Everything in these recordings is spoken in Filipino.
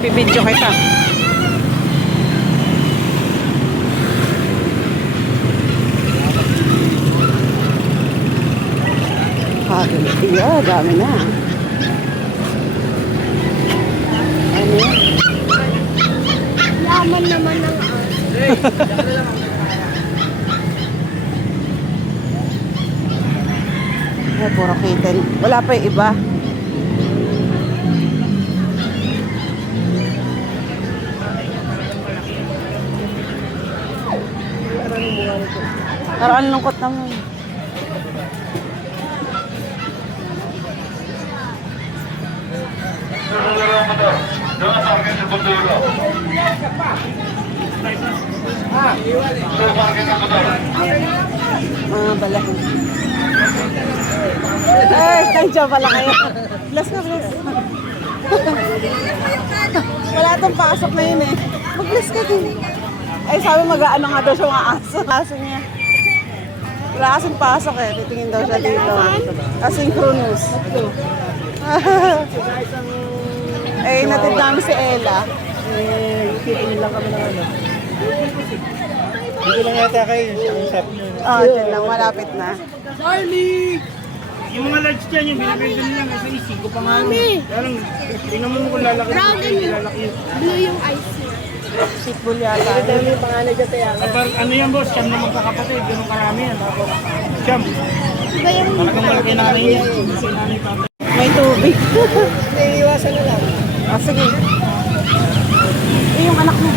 Pibidyo kita. Yeah, dami na. Ano yan? Laman naman ng Ay, puro kitten. Wala pa yung iba. Parang lungkot naman. Mga balak. Ay, nandiyan pala kayo. Bless ka, bless. Wala itong pasok na yun eh. Mag-bless ka din. Ay, sabi mag-ano nga daw siya mga aso. Aso niya. Wala kasing pasok eh. Titingin daw siya dito. Asynchronous. Eh, natid namin si Ella. Titingin lang kami ng ano. Dito lang yata kayo. Ang shop nyo. Dyan lang. Malapit na. Charlie! Yung mga large dyan, yung binibenta nila kasi isig ko pa nga. Kaya lang, tingnan mo kung lalaki. brown and Lalaki. blue yung ice niya. Pitbull yata. Dami yung pangalan dyan kaya. Kapag ano yan boss, siyam na magkakapatid. Ganun karami yan. Siyam. Iba yung Talagang malaki nanay niya. Kasi nanay tatay. May tubig. naiiwasan na lang. Sige. Yung anak mo.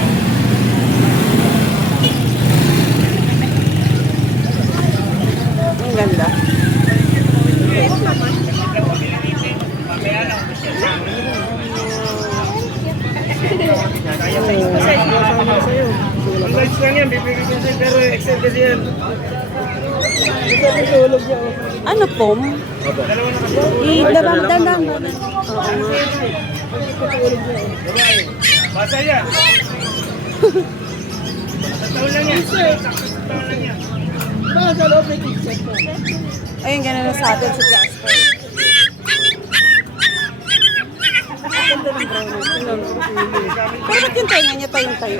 Ang ganda. Ang large lang yan, bibigyan ko sa'yo. Pero excel kasi yan. Ito ang tulog niya. Ano pom? Dalawa na kasi. Idamdam. Basa yan. Sa taon lang yan. Sa taon lang yan. Sa loob may t-shirt mo. Ayun, ganun na sa atin si Jasper. Pero ba't yung tayo niya tayong-tayo?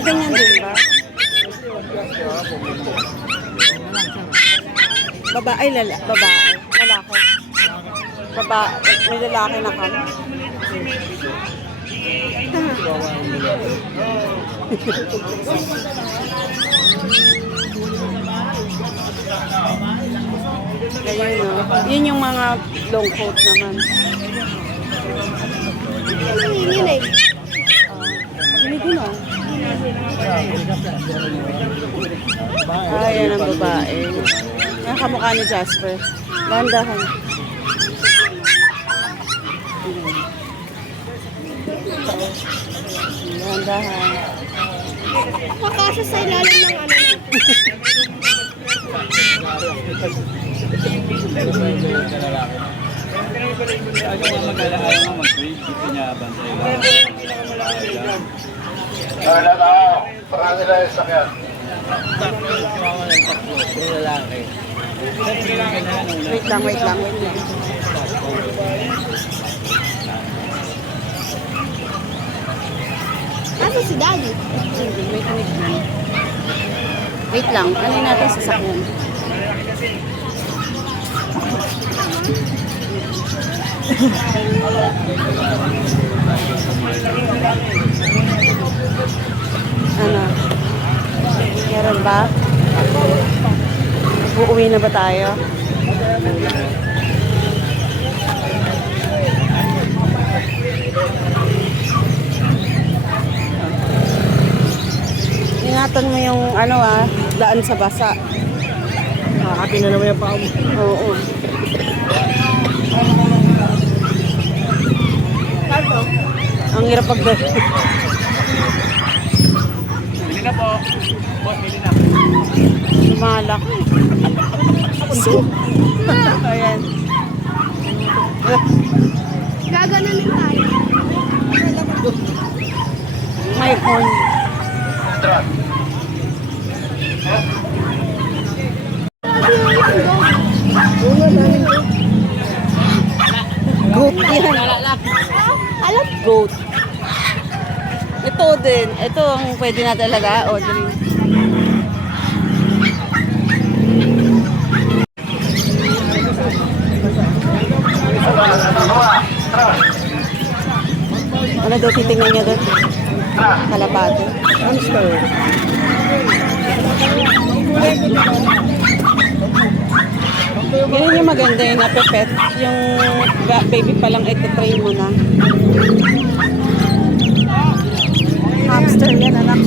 Ganyan din ba? Babae, babae. Lalaki. Babae. May lalaki na ka. Ayun, no? Yun yung mga long coat naman. Yun eh. Hindi din, no? Ayan ang babae. Yan kamukha ni Jasper. Landahan. Landahan. Makasa sa ilalim ng ano natin. Marami na yung sakyan. Wait lang. Asa si Daddy? Wait lang. Ano yung natin sasakyan? Ano? Meron ba? Uuwi na ba tayo? Ingatan mo yung ano daan sa basa. Nakakatin na naman yung paa mo. Oo. Ang hirap pagdala. Bili na po. Boss, bili na. Lumalak. Ayan. Gaganon tayo. May horn. Go. Goat yan. Alam, Goat. Ito din. Ito ang pwede natin alaga, Audrey. Ano daw titingnan niya doon? Kalapate. Hamster. Yun yung maganda yung napepet. Yung baby pa lang ito, try mo na. Hamster yan, anak.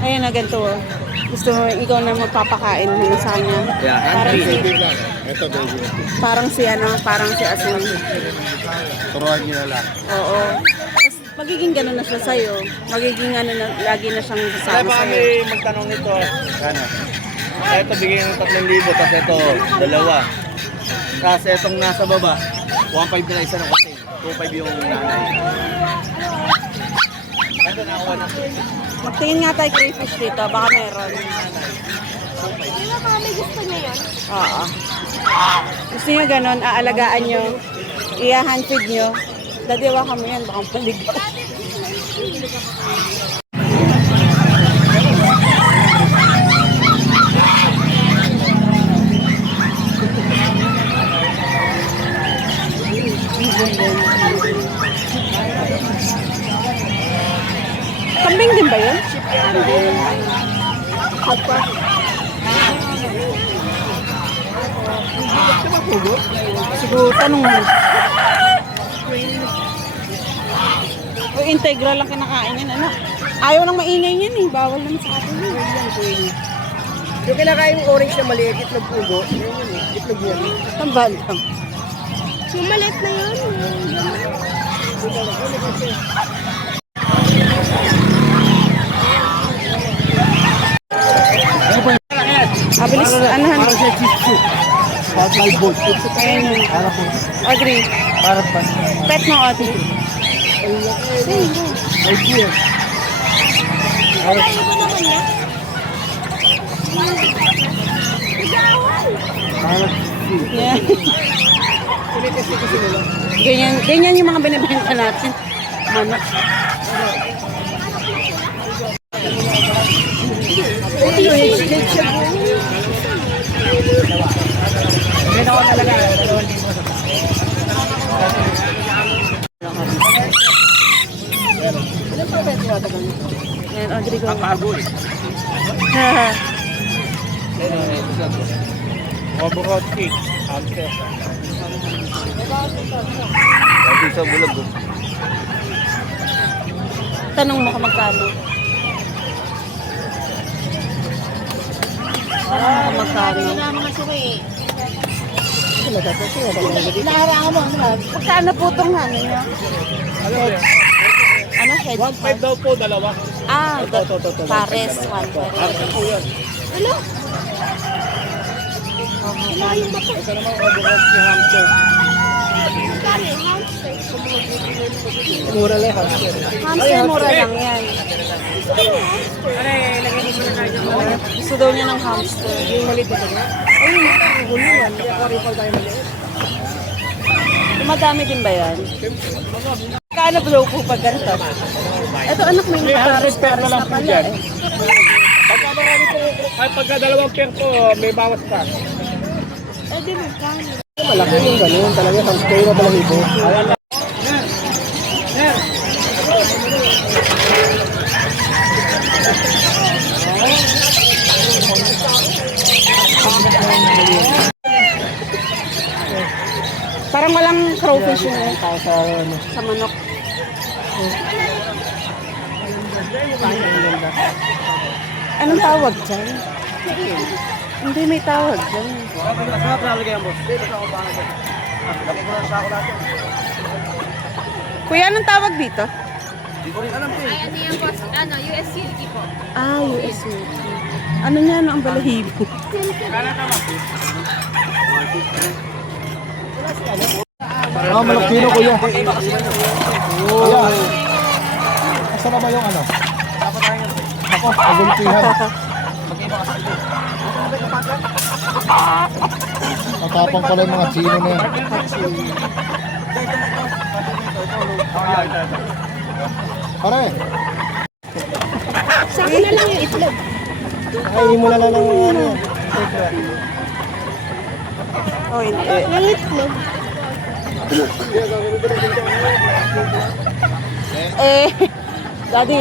Ayun na, ganito. Oh. Gusto mo, ikaw na magpapakain mo na sa kanya. Parang si, Ito, baby. parang si Asun. Turuan niyo na lang. Oo. Tapos magiging gano'n na siya sa'yo. Magiging ano na, lagi na siyang Kaya kasama baka sa'yo. may magtanong nito. Ano? Ito, bigyan ng 3,000. Tapos ito, 2. Tapos itong nasa baba, 1,500 na isa ng kasi. 2,500 yung nanay. Ito, nakuha na. Magtingin nga tayo crayfish dito. Baka meron. di ba mami gusto niya yan? Oo. Gusto niya gano'n, aalagaan nyo. I-hand feed nyo. Dadiwa kami yan, baka paligaw. Kambing din ba yun? Siguro, tanong mo. O integral lang kinakain yan, anak. Ayaw nang maingay yan eh. Bawal naman sa atin yun. Yung kinakain yung orange na maliit, itlog pugo. Yun yun eh, itlog yan. Tambal lang. Yung maliit na yun. Abilis, anahan. Para sa cheese soup. Para sa boat. Ayun. Para po. Audrey. Para pa. Pet mo, Audrey. Ay, dear. Para Ano ba naman niya? Yeah. Ganyan yung mga binibenta natin. Manok. Meron ako talaga. Ayan, Audrey ko. Kapago eh. Overall cake. Hamster. Pwede sa bulag oh. Tanong mo kung magkano. Magkano? Magkano po itong ano nyo? Ano head? 1.5 daw po, dalawa. Ah, Ito. pares. 1 Hamster po yan. Hello? Kinain ba po? Ito naman overall si hamster. Magkano yung hamster? Mura lang hamster. Hamster, mura lang yan. Gusto ko yung hamster. Gusto daw niya ng hamster. Yung maliit na kanya? Ayun, gulungan. Kaya ako rin tayo maliit. Madami din ba yan? Kano daw po pag ganito? Ito anak, may pares na lang po pala dyan. eh. Pagka marami po, kahit pagka dalawang pair po, may bawas pa. Eh, di magkano? Malaki yung ganun, talaga hamster na balahibo. Ayan na. Parang walang crowfish yun eh. Sa Sa manok. Anong tawag dyan? Hindi may tawag dyan. Masarap na lagay ang boss. Basta ako baka boss. Lagay ko na sa ako natin. Kuya, anong tawag dito? Hindi ko rin alam po eh. Ay, ano yan po? Ano, USCLT po. Ah, US milk. Ano niya, ano ang balahibo? Ah, malakino kuya. Oh. Asa na ba yung ano? Ako, agulpihan. Matapang pala yung mga chino na yan. Pare, Sa akin na lang yung itlog. kainin mo na lang ng mga ano yan. Oh, hindi. Yung itlog. Daddy.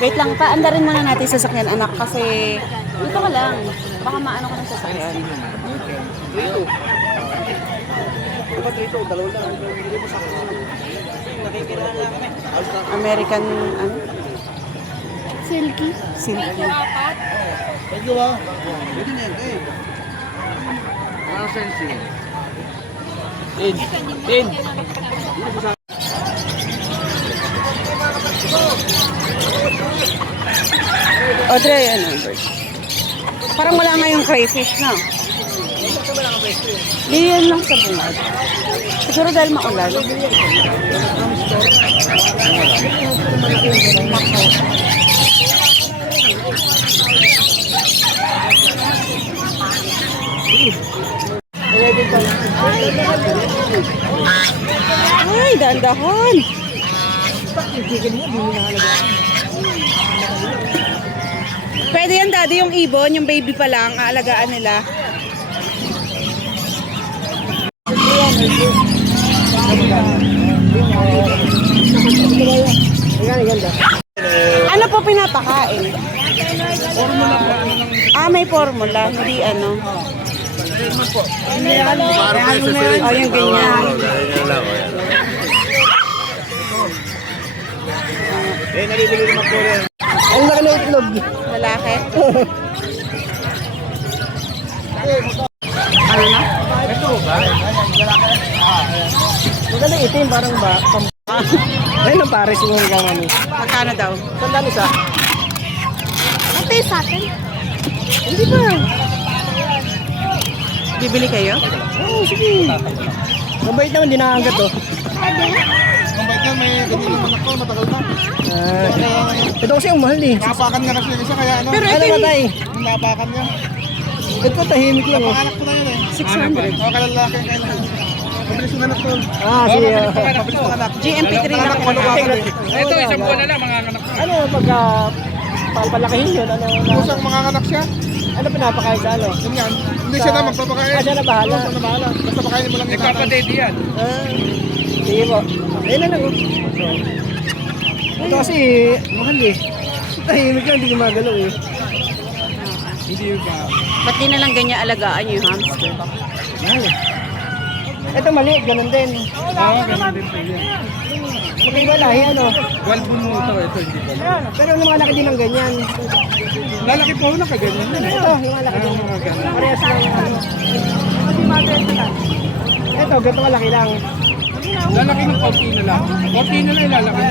Wait lang, paandarin muna natin sa sasakyan, anak, kasi dito ka lang. Baka maano ka ng sasakyan. American, ano? Silky. Silky. Thank you ah. Audrey, ano? Parang wala nga yung crayfish, na. Di yan lang sa bungad. Siguro dahil maulan. Ay, dahan-dahan. Pwede yan, daddy, yung ibon, yung baby pa lang, aalagaan nila. Ano po pinapakain? Ah, may formula, hindi ano. Oh, yung ganyan. Nalibili naman po rin. Ang laki ng itlog. Lalaki. Ano na? Magaling itim, parang ba? Ayun ang pares yung mga ano. Magkano daw? Sandali sa. Ito yung sa akin. Hindi ba? Bibili kayo? Oo, sige. Mabait naman, di nakakagat to. Pwede? Mabait na, may ganyan yung anak ko, matagal na. Ito kasi yung mahal eh. Napakan nga kasi isa, kaya ano. Pero ito Ano yung- ba tayo? Napakan niya. Ito tahimik lang. Napakalak ko na yun eh. 600. O, kalalaki, kailan. Mabilis yung anak ko. Ah, sige. Mabilis yung anak. GMP3 lang po. Ito, isang buwan na lang, mga anak ko. Ano, pagka papalakihin yun, ano na? Pusang mga anak siya. Ano pinapakain sa ano? Yun yan. Hindi siya na magpapakain. Siya na bahala. Siya na bahala. Basta pakainin mo lang yung tatay. Nagpapadede yan. Sige po. Ayun na lang. Ito kasi, mahal eh. Tahimik lang, hindi gumagalaw eh. Hindi ba? Ba't di na lang ganyan alagaan yung hamster? Mahal eh. Ito maliit, ganun din. Oo, ganun din po yan. Magkaiba lahi, ano? Walbon mo ito, hindi ko. Pero yung mga laki din ng ganyan. Lalaki po na kaganyan. Ito, yung mga laki din. Parehas lang, ano. Ito, ganito malaki lang. Lalaki ng konti na lang. Konti na lang lalaki.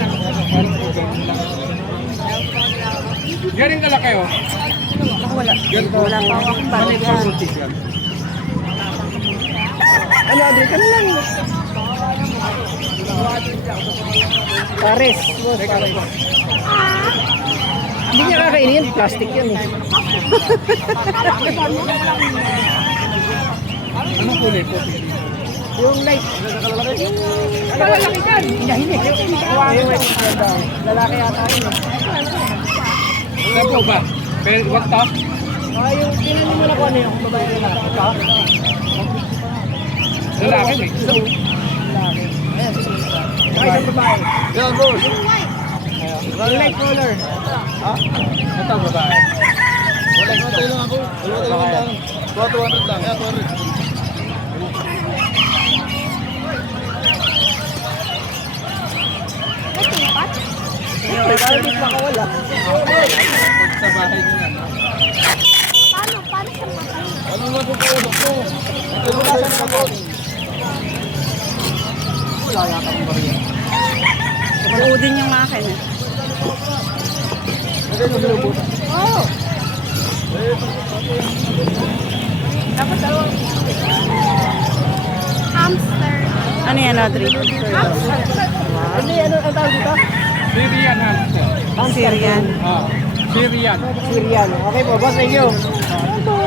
Galing lalaki oh. Wala. Wala pa akong balikan. Ano, Adri, ka na lang. Pares. Boss, pares. Hindi niya kakainin yan, plastic yan eh. Anong kulay po? Yung light. Ano lalaki kan? Hindi. Lalaki yata yun eh. Saan po ba? Pero what top? Yung tinanong mo na kung ano yung babae nila. Ito? Lalaki may. Lalaki. Ayan, sige. Saka isang babae. Yan boss. Yung light color. Ha? Ito babae. Wala ko tayo lang ako. Wala ko tayo lang. 200 lang. Yeah, 200. Kahit makawala. Sa bahay nyo na. Paano? Paano siya makain? Ano na po kayo ko? Ano na sa sabon? Wala yata ang bariya. Uudin yung akin eh. Ano yung binubutan? Oo. Dapat dalawang. Hamster. Ano yan, Audrey? Hindi, ano ang tawag dito? Syrian hamster. Syrian. Syrian. Syrian. Okay po, boss, thank you.